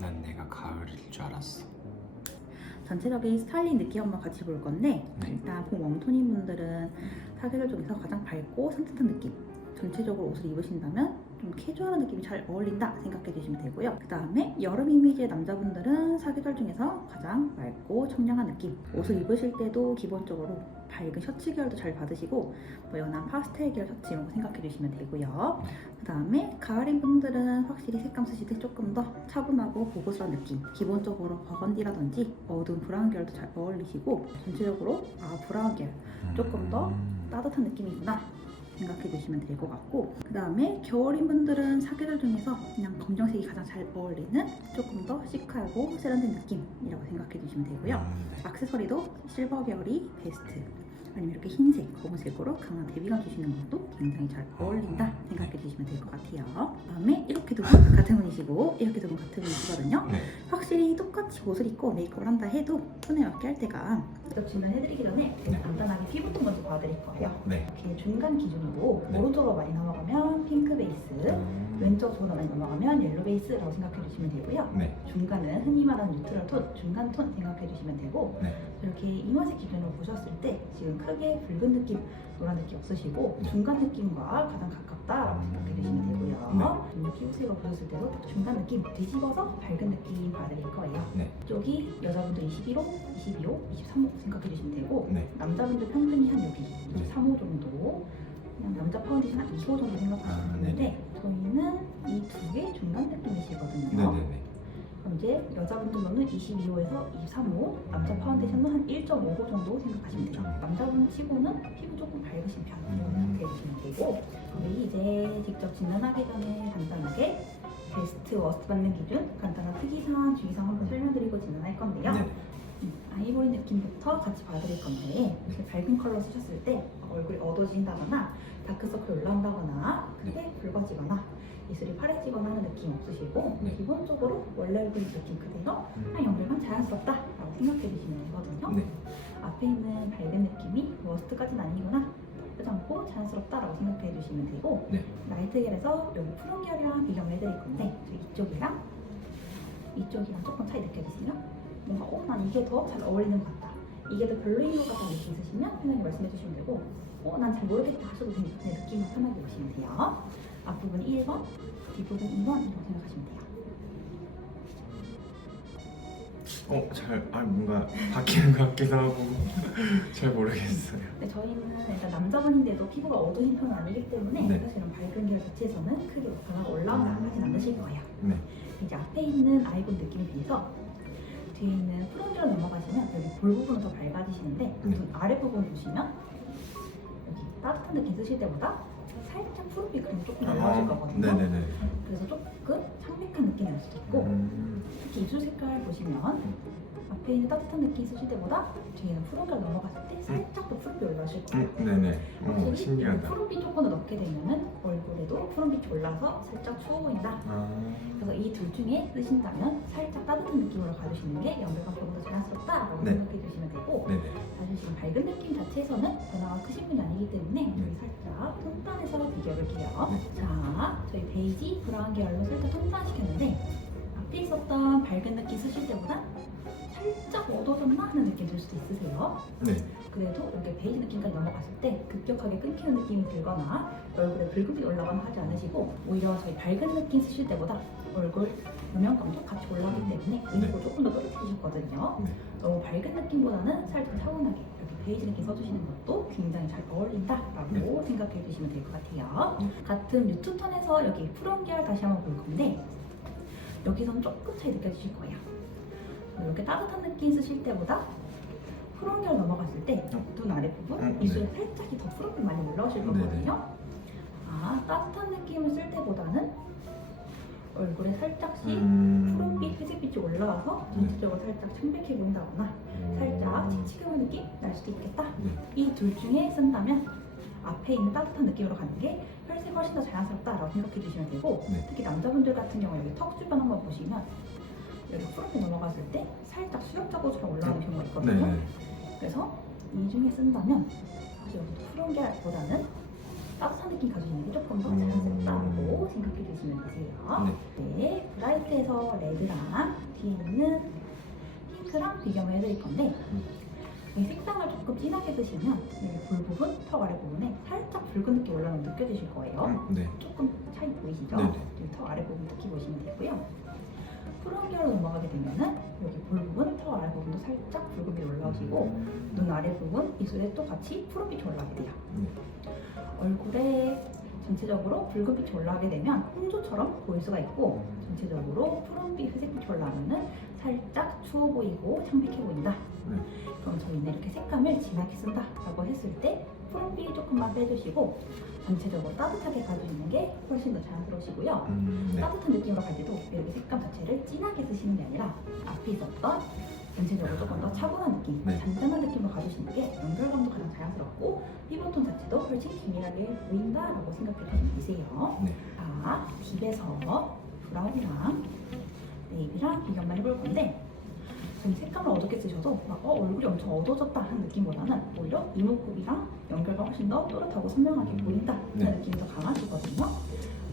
난 내가 가을일 줄 알았어. 전체적인 스타일링 느낌 한번 같이 볼 건데 네. 일단 봄 웜톤인 분들은 사계절 중에서 가장 밝고 산뜻한 느낌 전체적으로 옷을 입으신다면 좀 캐주얼한 느낌이 잘 어울린다 생각해 주시면 되고요 그 다음에 여름 이미지의 남자분들은 사계절 중에서 가장 맑고 청량한 느낌 옷을 입으실 때도 기본적으로 밝은 셔츠 계열도 잘 받으시고 뭐 연한 파스텔 계열 셔츠 이런 거 생각해 주시면 되고요 그 다음에 가을인 분들은 확실히 색감 쓰실 때 조금 더 차분하고 고급스러운 느낌 기본적으로 버건디라든지 어두운 브라운 계열도 잘 어울리시고 전체적으로 아 브라운 계열 조금 더 음. 따뜻한 느낌이구나 생각해 주시면 될 것 같고 그 다음에 겨울인 분들은 사계절 중에서 그냥 검정색이 가장 잘 어울리는 조금 더 시크하고 세련된 느낌이라고 생각해 주시면 되고요 음, 네. 악세서리도 실버 계열이 베스트 아니면 이렇게 흰색, 검은색으로 강한 대비감 주시는 것도 굉장히 잘 어울린다 생각해 주시면 될 것 같아요 다음에 이렇게 두 분 같은 분이시고 이렇게 두 분 같은 분이시거든요 네. 확실히 똑같이 옷을 입고 메이크업을 한다 해도 손에 맞게 할 때가 직접 질문해드리기 전에 네. 간단하게 피부톤 먼저 봐드릴 거예요 네. 이렇게 중간 기준으로 네. 오른쪽으로 많이 넘어가면 핑크 베이스 음. 왼쪽으로 많이 넘어가면 옐로 베이스라고 생각해 주시면 되고요 네. 중간은 흔히 말하는 뉴트럴 톤, 중간 톤 생각해 주시면 되고 네. 이렇게 이마색 기준으로 보셨을 때 지금 크게 붉은 느낌, 노란 느낌 없으시고 네. 중간 느낌과 가장 가깝다라고 생각해 주시면 되고요. 음, 피부색으로 보셨을 때도 중간 느낌 뒤집어서 밝은 느낌 받으실 거예요. 네. 이쪽이 여자분들 21호, 22호, 23호 생각해 주시면 되고 네. 남자분들 평균이 한 여기 23호 정도 그냥 남자 파운데이션 한 25호 정도 생각하시면 아, 되는데 저희는 이두 개 중간 느낌이시거든요. 네네네. 그럼 이제 여자분들로는 22호에서 23호, 남자 파운데이션은 한 1.5호 정도 생각하시면 돼요. 남자분 치고는 피부 조금 밝으신 편이라고 음. 생각해 주시면 되고 우리 이제 직접 진단하기 전에 간단하게 베스트 워스트 받는 기준, 간단한 특이사항, 주의사항 한번 설명드리고 진단할 건데요. 네. 음, 아이보리 느낌부터 같이 봐드릴 건데 이렇게 밝은 컬러 쓰셨을 때 얼굴이 어두워진다거나 다크서클 올라온다거나 크게 붉어지거나 입술이 파래지거나 하는 느낌 없으시고 네. 기본적으로 원래 얼굴 느낌 그대로 한 연결만 자연스럽다 라고 생각해 주시면 되거든요. 네. 앞에 있는 밝은 느낌이 워스트까지는 아니구나 예쁘지 않고 자연스럽다라고 생각해 주시면 되고 네. 라이트 계열에서 여기 푸른 계열이랑 비교를 해드릴 건데 저 이쪽이랑 이쪽이랑 조금 차이 느껴지세요? 뭔가 어? 난 이게 더 잘 어울리는 것 같다 이게 더 별로인 것 같다는 느낌 있으시면 편하게 말씀해 주시면 되고 어? 난 잘 모르겠다 하셔도 됩니다 네, 느낌만 편하게 보시면 돼요 앞부분 1번, 뒷부분 2번 이라고 생각하시면 돼요 어, 잘, 아, 뭔가 바뀌는 것 같기도 하고 잘 모르겠어요. 근데 저희는 일단 남자분인데도 피부가 어두운 편은 아니기 때문에 네. 사실은 밝은 계열 자체에서는 크게 뭐 변화가 올라온다 하진 않으실 거예요 네. 이제 앞에 있는 아이콘 느낌에 비해서 뒤에 있는 푸른 계열 넘어가시면 여기 볼 부분은 더 밝아지시는데 네. 눈 아래 부분 보시면 여기 따뜻한 느낌 쓰실 때보다 살짝 푸른빛 그림 조금 올라오실 거거든요 아, 네네네. 그래서 조금 창백한 느낌이 날 수도 있고 음. 특히 입술 색깔 보시면 앞에 있는 따뜻한 느낌 쓰실 때보다 뒤에는 푸른 계열 넘어갔을 때 살짝 더 푸른빛 올라오실 거예요 음, 네네. 오, 확실히 신기하다. 푸른빛 조금 더 넣게 되면은 얼굴에도 푸른빛이 올라서 살짝 추워 보인다 아, 그래서 이 둘 중에 쓰신다면 살짝 따뜻한 느낌으로 가주시는 게 연결감 보다 자연스럽다라고 네. 생각해 주시면 되고 네네. 사실 지금 밝은 느낌 자체에서는 변화가 크신 분이 아니기 때문에 네. 저희 살짝 톤단에서 비교해 볼게요 네. 자 저희 베이지, 브라운 계열로 살짝 톤단 시켰는데 앞에 있었던 밝은 느낌 쓰실 때보다 살짝 어두워졌나 하는 느낌 들 수도 있으세요 네. 그래도 이렇게 베이지 느낌까지 넘어갔을 때 급격하게 끊기는 느낌이 들거나 얼굴에 붉은빛 올라가면 하지 않으시고 오히려 저희 밝은 느낌 쓰실 때보다 얼굴 음영감도 같이 올라가기 때문에 인구가 조금 더 또렷해지셨거든요. 네. 너무 밝은 느낌보다는 살짝 차분하게 이렇게 베이지 느낌 써주시는 것도 굉장히 잘 어울린다라고 네. 생각해 주시면 될 것 같아요. 네. 같은 뉴트톤에서 여기 푸른 계열 다시 한번 볼 건데 여기서는 조금 차이 느껴지실 거예요. 이렇게 따뜻한 느낌 쓰실 때보다 푸른 계열 넘어갔을 때 눈 아래 부분 음, 입술에 살짝이 더 푸른빛 많이 올라오실 네네. 거거든요. 아 따뜻한 느낌을 쓸 때보다는 얼굴에 살짝씩 음. 푸른빛, 회색빛이 올라와서 네. 전체적으로 살짝 창백해 보인다거나 살짝 칙칙한 느낌 날 수도 있겠다. 네. 이둘 중에 쓴다면 앞에 있는 따뜻한 느낌으로 가는 게 혈색 훨씬 더 자연스럽다라고 생각해 주시면 되고 네. 특히 남자분들 같은 경우 여기 턱 주변 한번 보시면 여기 푸른빛 넘어갔을 때 살짝 수염 자국처럼 올라오는 경우가 있거든요. 네네. 그래서 이 중에 쓴다면 사실 여기 푸른 계열보다는 따뜻한 느낌 가지시는 게 조금 더 음. 자연스럽다고 생각해 주시면 되세요. 네. 네, 브라이트에서 레드랑 뒤에 있는 핑크랑 비교를 해드릴 건데 음. 이 색상을 조금 진하게 쓰시면 여기 볼 부분, 턱 아래 부분에 살짝 붉은 느낌 올라오는 거 느껴지실 거예요. 음, 네. 조금 차이 보이시죠? 네네. 여기 턱 아래 부분 특히 보시면 되고요. 계열로 넘어가게 되면은 여기 볼 부분, 턱 아래 부분도 살짝 붉은빛 올라오시고 눈 아래 부분, 입술에 또 같이 푸른빛이 올라가게 돼요. 네. 얼굴에 전체적으로 붉은빛이 올라가게 되면 홍조처럼 보일 수가 있고 전체적으로 푸른빛, 회색빛이 올라오면은 살짝 추워 보이고 창백해 보인다. 네. 그럼 저희는 이렇게 색감을 진하게 쓴다라고 했을 때 푸른빛 조금만 빼주시고 전체적으로 따뜻하게 가주시는 게 훨씬 더 자연스러우시고요. 음, 네. 따뜻한 느낌으로 갈 때도 이렇게 색감 자체를 진하게 쓰시는 게 아니라 앞에 있었던 전체적으로 조금 더 차분한 느낌, 네. 잔잔한 느낌으로 가주시는 게 연결감도 가장 자연스럽고 피부톤 자체도 훨씬 기민하게 보인다라고 생각해 주시면 되세요. 네. 자, 딥에서 브라운이랑 네이비랑 비교만 해볼 건데 지금 색감을 어둡게 쓰셔도 막 어, 얼굴이 엄청 어두워졌다 하는 느낌보다는 오히려 이목구비랑 연결가 훨씬 더 또렷하고 선명하게 보인다 하는 네. 느낌이 더 강하시거든요.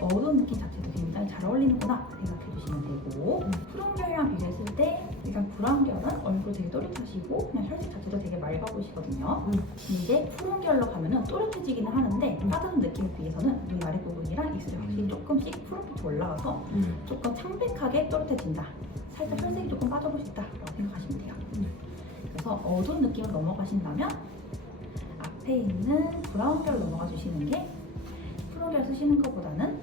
어두운 느낌 자체도 굉장히 잘 어울리는구나 생각해 주시면 되고 음. 푸른 계열이랑 비교했을 때 일단 브라운 계열은 얼굴 되게 또렷하시고 그냥 혈색 자체도 되게 맑아 보이시거든요. 음. 이제 푸른 계열로 가면은 또렷해지기는 하는데 따뜻한 느낌에 비해서는 눈 아래 부분이랑 입술이 확실히 음. 조금씩 푸른빛이 올라가서 네. 조금 창백하게 또렷해진다. 살짝 혈색이 조금 빠져볼 수 있다라고 생각하시면 돼요. 네. 그래서 어두운 느낌을 넘어가신다면 앞에 있는 브라운 계열 넘어가 주시는 게 계열 쓰시는 것보다는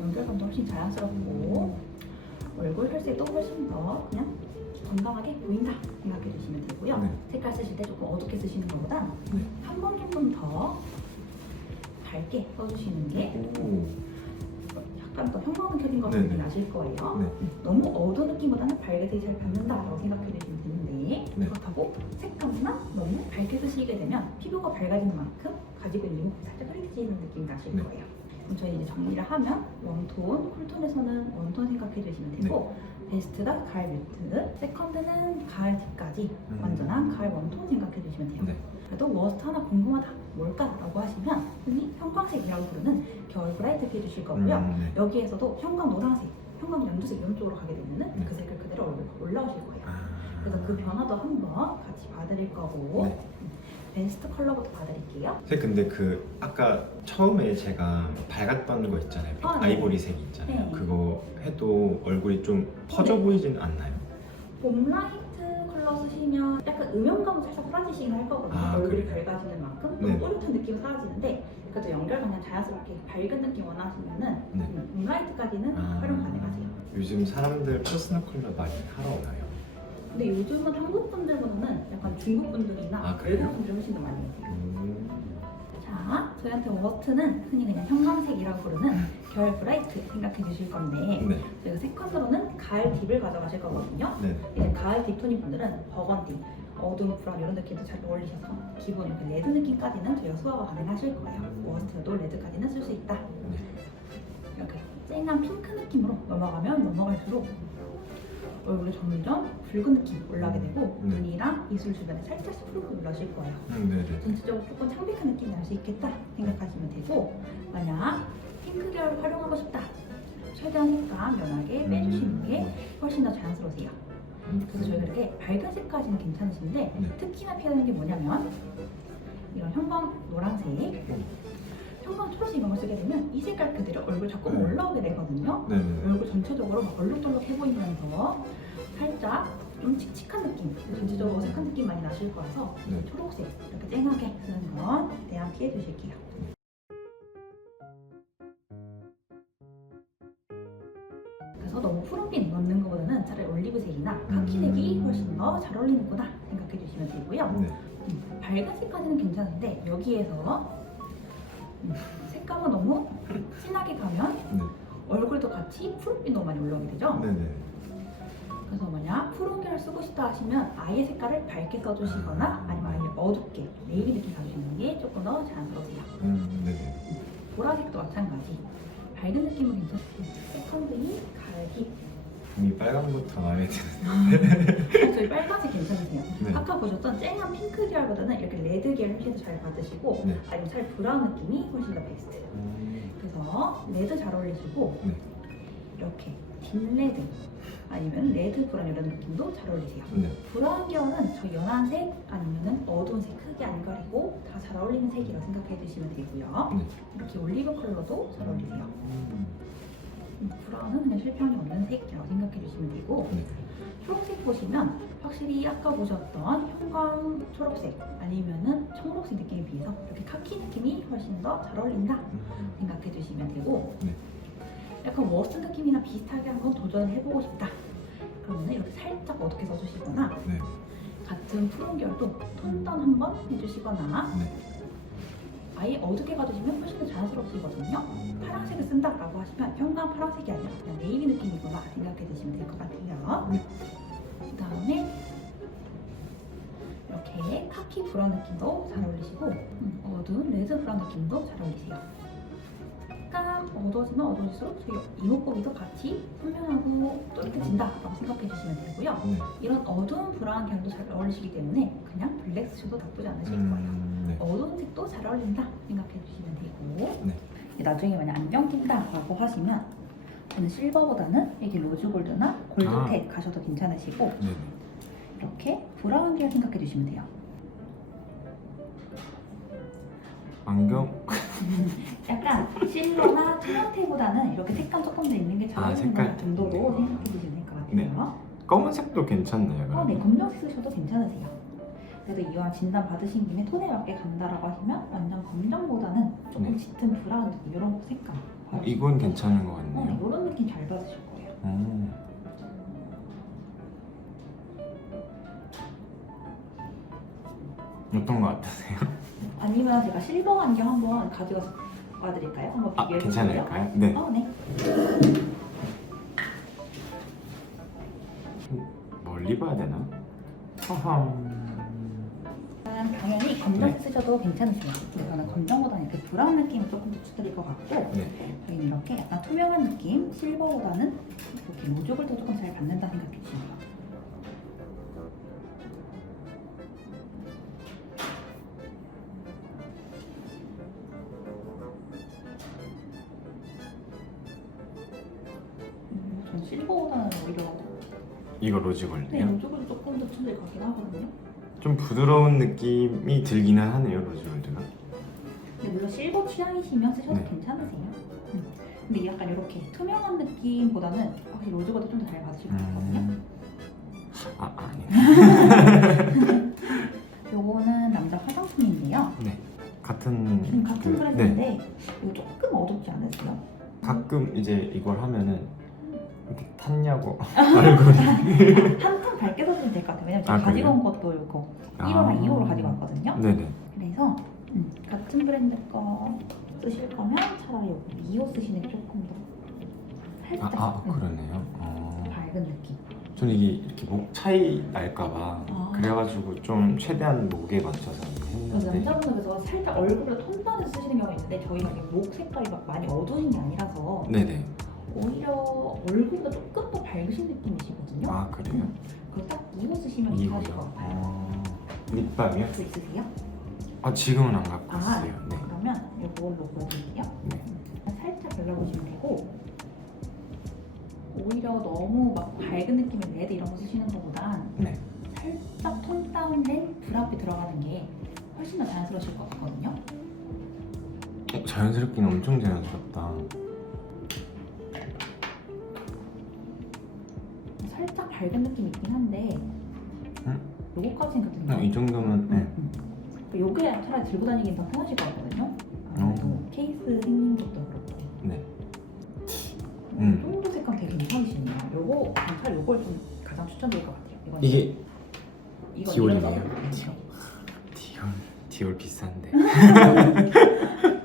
연결감도 훨씬 자연스럽고 얼굴 혈색도 훨씬 더 그냥 건강하게 보인다 생각해 주시면 되고요. 네. 색깔 쓰실 때 조금 어둡게 쓰시는 것보다 네. 한번 조금 더 밝게 써주시는 게 오. 약간 더 형광등 켜진 것 네네. 느낌이 나실 거예요. 네. 너무 어두운 느낌보다는 밝게 잘 받는다라고 생각해 주시면 되는데 네. 그렇다고 색감만 너무 밝게 쓰시게 되면 피부가 밝아지는 만큼 가지고 있는 이목이 살짝 흐릿해지는 느낌이 나실 네. 거예요. 그럼 저희 이제 정리를 하면 웜톤, 쿨톤에서는 웜톤 생각해 주시면 되고 베스트가 가을 뮤트, 세컨드는 가을 딥까지 음. 완전한 가을 웜톤 생각해 주시면 돼요. 네. 그래도 워스트 하나 궁금하다 뭘까라고 하시면 흔히 형광색이라고 부르는 겨울 브라이트 해주실 거고요. 음, 네. 여기에서도 형광 노란색, 형광 연두색 이런 쪽으로 가게 되면은 네. 그 색을 그대로 얼굴 올라오실 거예요. 아. 그래서 그 변화도 한번 같이 봐드릴 거고 네. 베스트 컬러부터 봐드릴게요. 선생님 근데 그 아까 처음에 제가 밝았던 거 있잖아요. 아, 네. 아이보리색 있잖아요. 네. 그거 해도 얼굴이 좀 퍼져 네. 보이진 않나요? 봄 라이트 컬러 쓰시면 약간 음영감은 살짝 사라지시긴 할 거거든요. 아, 얼굴이 그래요? 밝아지는 만큼 네. 또 또렷한 느낌이 사라지는데 그래도 연결 그냥 자연스럽게 밝은 느낌 원하시면은 네. 음, 봄 라이트까지는 아. 활용 가능하세요. 요즘 사람들 퍼스널 컬러 많이 하러 오나요? 근데 요즘은 한국 분들보다는 약간 중국 분들이나 아, 그래요? 분들이 훨씬 더 많이 해요. 음. 자, 저희한테 워트는 흔히 그냥 형광색이라고 부르는 겨울 브라이트 생각해 주실 건데 네. 저희가 세컨드로는 가을 딥을 가져가실 거거든요. 네. 이제 가을 딥톤인 분들은 버건디, 어두운 브라운 이런 느낌도 잘 어울리셔서 기본 그 레드 느낌까지는 저희가 소화가 가능하실 거예요. 워스트도 레드까지는 쓸 수 있다. 이렇게 쨍한 핑크 느낌으로 넘어가면 넘어갈수록 얼굴에 점점 붉은 느낌 올라게 되고 네. 눈이랑 입술 주변에 살짝씩 푸르고 올라실 거예요. 음, 네네. 전체적으로 조금 창백한 느낌이 날 수 있겠다 생각하시면 되고 만약 핑크 계열을 활용하고 싶다 최대한 색감 연하게 빼주시는 게 훨씬 더 자연스러우세요 그래서 저희가 이렇게 밝은 색까지는 괜찮으신데 네. 특히나 피하는 게 뭐냐면 이런 형광 노란색 음. 형광 초록색 걸 쓰게 되면 이 색깔 그대로 얼굴 자꾸 네. 올라오게 되거든요 네네. 얼굴 전체적으로 막 얼룩덜룩해 보이면서 살짝 좀 칙칙한 느낌, 전체적으로 어색한 느낌 많이 나실 거라서 네. 초록색 이렇게 쨍하게 쓰는 건 대한 피해 주실게요. 그래서 너무 푸른빛 넣는 것보다는 차라리 올리브색이나 카키색이 음. 훨씬 더 잘 어울리는구나 생각해 주시면 되고요. 네. 음, 밝은 색까지는 괜찮은데 여기에서 음, 색감은 너무 진하게 가면 네. 얼굴도 같이 푸른빛 너무 많이 올라오게 되죠. 네네. 그래서 만약 푸른 계열 쓰고 싶다 하시면 아예 색깔을 밝게 써주시거나 아니면 아예 어둡게 네이비 느낌 가주시는 게 조금 더 자연스러우세요. 음, 네네. 보라색도 마찬가지. 밝은 느낌은 괜찮고 세컨드인 가을 딥이 빨간부터 마음에 드는. 저희 빨간색 괜찮으세요? 네. 아까 보셨던 쨍한 핑크 계열보다는 이렇게 레드 계열 훨씬 더 잘 받으시고 네. 아니면 차라리 브라운 느낌이 훨씬 더 베스트예요. 음, 그래서 레드 잘 어울리시고 네. 이렇게 딥 레드 아니면 레드 브라운 이런 느낌도 잘 어울리세요. 네. 브라운 계열은 저 연한 색 아니면 어두운 색 크게 안 가리고 다 잘 어울리는 색이라 생각해 주시면 되고요. 네. 이렇게 올리브 컬러도 잘 어울리세요. 음, 음, 브라운은 그냥 실평이 없는 색이라고 생각해 주시면 되고 네. 초록색 보시면 확실히 아까 보셨던 형광 초록색 아니면은 청록색 느낌에 비해서 이렇게 카키 느낌이 훨씬 더 잘 어울린다 음, 생각해 주시면 되고 네. 약간 워스 느낌이나 비슷하게 한번 도전을 해보고 싶다 그러면 이렇게 살짝 어둡게 써주시거나 네. 같은 푸른 계열도 톤다운 한번 해주시거나 네. 아예 어둡게 가주시면 훨씬 더 자연스러우시거든요. 파란색을 쓴다라고 하시면 형광 파란색이 아니라 그냥 네이비 느낌이구나 생각해 주시면 될 것 같아요. 네. 그 다음에 이렇게 카키 브라운 느낌도 잘 어울리시고 음, 어두운 레드 브라운 느낌도 잘 어울리세요 약간 어두워지면 어두워질수록 저희 이목구비도 같이 선명하고 또렷해진다라고 생각해 주시면 되고요 네. 이런 어두운 브라운 계열도 잘 어울리시기 때문에 그냥 블랙 쓰셔도 나쁘지 않으실 거예요 음, 네. 어두운 색도 잘 어울린다 생각해 주시면 되고 네. 나중에 만약 안경 낀다라고 하시면 저는 실버보다는 이게 로즈 골드나 골드텍 가셔도 괜찮으시고 네. 이렇게 브라운 계열 생각해 주시면 돼요 안경? 약간 실버나 투명테보다는 이렇게 색감 조금 더 있는 게 잘 아, 어울리는 색깔. 정도로 생각해 주시면 될것 같아요 네. 검은색도 괜찮나요? 어? 네, 검정색 쓰셔도 괜찮으세요 그래도 이왕 진단 받으신 김에 톤에 맞게 간다라고 하시면 완전 검정보다는 조금 네. 짙은 브라운 느낌 이런 색감 어, 이건 괜찮은 것 어, 네, 같네요. 이런 느낌 잘 받으실 거예요 음. 어떤 것 같으세요? 아니면 제가 실버 안경 한번 가지 고 와드릴까요? 한번 아, 비교해 보세요. 괜찮을까요? 네. 어, 네. 멀리 봐야 되나? 허함. 일단 당연히 검정색 네. 쓰셔도 괜찮으세요. 근데 저는 검정보다는 이렇게 브라운 느낌을 조금 더 추드릴 것 같고 네. 저희는 이렇게 약간 투명한 느낌, 실버보다는 이렇게 로즈골도 조금 잘 받는다 주시면 돼요. 이거 로즈 네, 골드요? 로즈골도 조금 더것 같긴 하거든요. 좀 부드러운 느낌이 들기는 하네요, 로즈 골드가. 근데 물론 실버 취향이시면 쓰셔도 네. 괜찮으세요. 음. 근데 약간 이렇게 투명한 느낌보다는 확실히 로즈보다 좀 더잘 받으실 것 같거든요. 음. 아, 아니. 요거는 남자 화장품인데요. 네. 같은 지금 같은 그- 네. 브랜드인데 이거 조금 어둡지 않으세요? 가끔 이제 이걸 하면은 이렇게 탔냐고 얼굴이. 한톤 밝게 써주면 될 것 같아요. 왜냐면 제가 아, 가지고? 온 것도 이거 1호랑 2호로 가지고 왔거든요. 네네. 그래서 음, 같은 브랜드 거 쓰실 거면 차라리 요거 2호 쓰시는 게 조금 더 아, 살짝 아 음, 그러네요. 어. 밝은 느낌. 저는 이게 이렇게 목 차이 날까봐 아. 그래가지고 좀 최대한 목에 맞춰서 그래서 했는데 남자분들께서 살짝 얼굴을 톤단해서 쓰시는 경우가 있는데 저희가 이게 목 색깔이 막 많이 어두운 게 아니라서 네네. 오히려 얼굴보다 조금 더 밝으신 느낌이시거든요. 아 그래요? 그래서 딱 이거 쓰시면 이거요. 괜찮을 것 같아요. 어. 립밤이요? 또 있으세요? 아 지금은 안 갖고 아, 있어요. 네. 그러면 이걸로 보여드릴게요. 네. 살짝 발라보시면 되고 오히려 너무 막 밝은 느낌의 레드 이런 거 쓰시는 것보단 네. 살짝 톤 다운된 브라운빛 들어가는 게 훨씬 더 자연스러우실 것 같거든요. 어, 자연스럽긴 엄청 자연스럽다. 밝은 느낌이 있긴 한데 응? 요거까지는 그렇게 어, 이 정도면 네. 음, 음. 요게 차라리 들고 다니긴 더 편하실 것 같거든요. 아무래도 어. 케이스 생긴 것도 그렇고. 네. 음. 똥도 색감 되게 괜찮으시네요. 요거 차라리 요걸 좀 가장 추천드릴 것 같아요. 이건 이게 이거 디올이네요. 이런 거. 디올. 디올 디올 비싼데.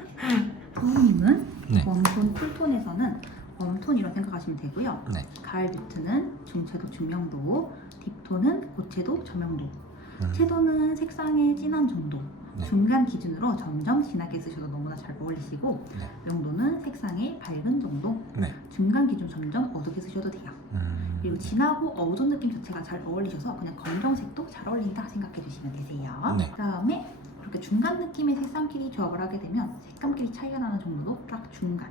선생님은 네. 웜톤, 쿨톤에서는 웜톤이라고 생각하시면 되고요. 네. 가을 뮤트는 중채도, 중명도, 딥톤은 고채도, 저명도, 음. 채도는 색상의 진한 정도, 네. 중간 기준으로 점점 진하게 쓰셔도 너무나 잘 어울리시고 네. 명도는 색상의 밝은 정도, 네. 중간 기준 점점 어둡게 쓰셔도 돼요. 음. 그리고 진하고 어두운 느낌 자체가 잘 어울리셔서 그냥 검정색도 잘 어울린다 생각해 주시면 되세요. 네. 그다음에 그렇게 중간 느낌의 색상끼리 조합을 하게 되면 색감끼리 차이가 나는 정도도 딱 중간.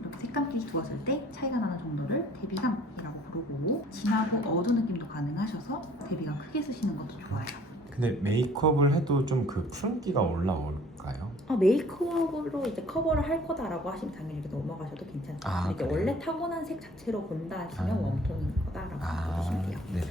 이렇게 색감끼리 두었을 때 차이가 나는 정도를 대비감이라고 부르고 진하고 어두운 느낌도 가능하셔서 대비감 크게 쓰시는 것도 좋아요. 근데 메이크업을 해도 좀 그 푸른기가 올라올까요? 어, 메이크업으로 이제 커버를 할 거다라고 하시면 당연히 이렇게 넘어가셔도 괜찮아요. 아, 이게 그래요? 원래 타고난 색 자체로 본다 하시면 아. 웜톤인 거다라고 보시면 돼요. 네네.